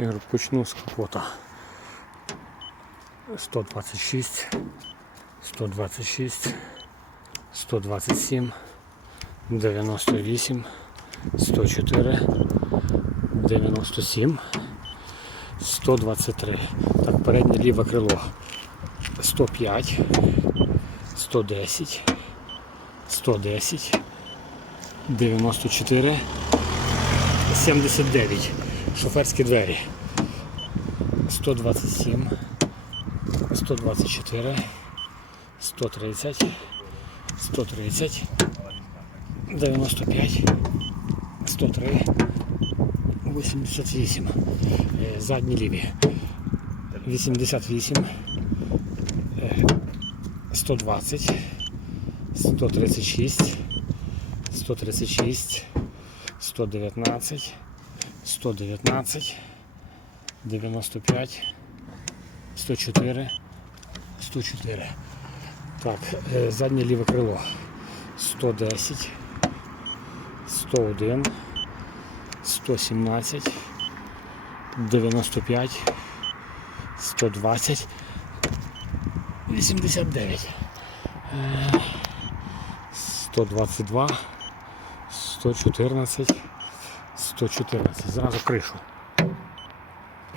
І говорю, почну з капота. 126, 126, 127, 98, 104, 97, 123. Так, переднє ліве крило 105, 110, 110, 94, 79. Шоферські двері. 127, 124, 130, 130, 95, 103, 88. Е, Задні ліві. 88, е, 120, 136, 136, 119, 119, 95, 104, 104. Так, заднє ліве крило. 110, 101, 117, 95, 120, 89, е, 122, 114, 114. Зразу кришу.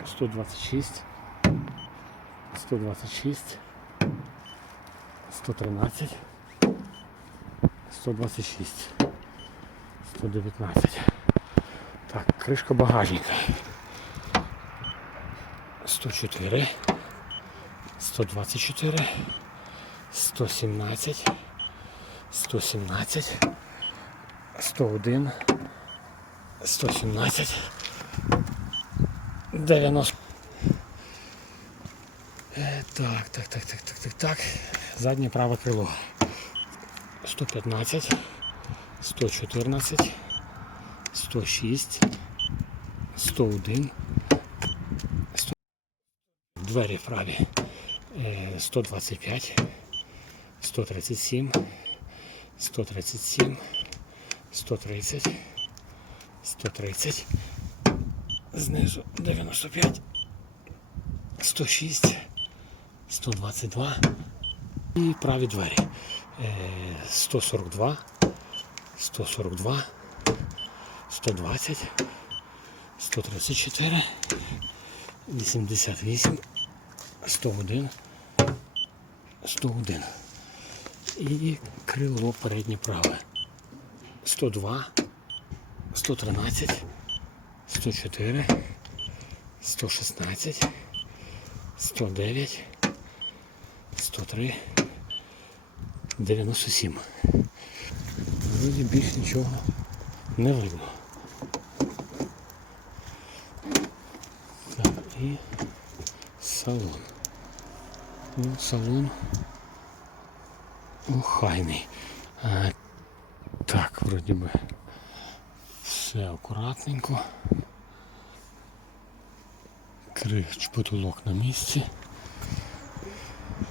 126, 126, 113, 126, 119. Так, кришка багажника. 104, 124, 117, 117, 101, 117, 90. Е, Так, так, так, так, так, так, так. Заднє праве крило. 115, 114, 106, 101, 100. Двері праві. Е, 125, 137, 137, 130, 130, знизу 95, 106, 122 і праві двері. Е, 142, 142, 120, 134, 88, 101, 101. І крило переднє праве. 102, 113, 104, 116, 109, 103, 97. Вроді більш нічого не видно. Так, і салон. Ну, салон охайний. А, так, вроді би все акуратненько. Крич потолок на місці.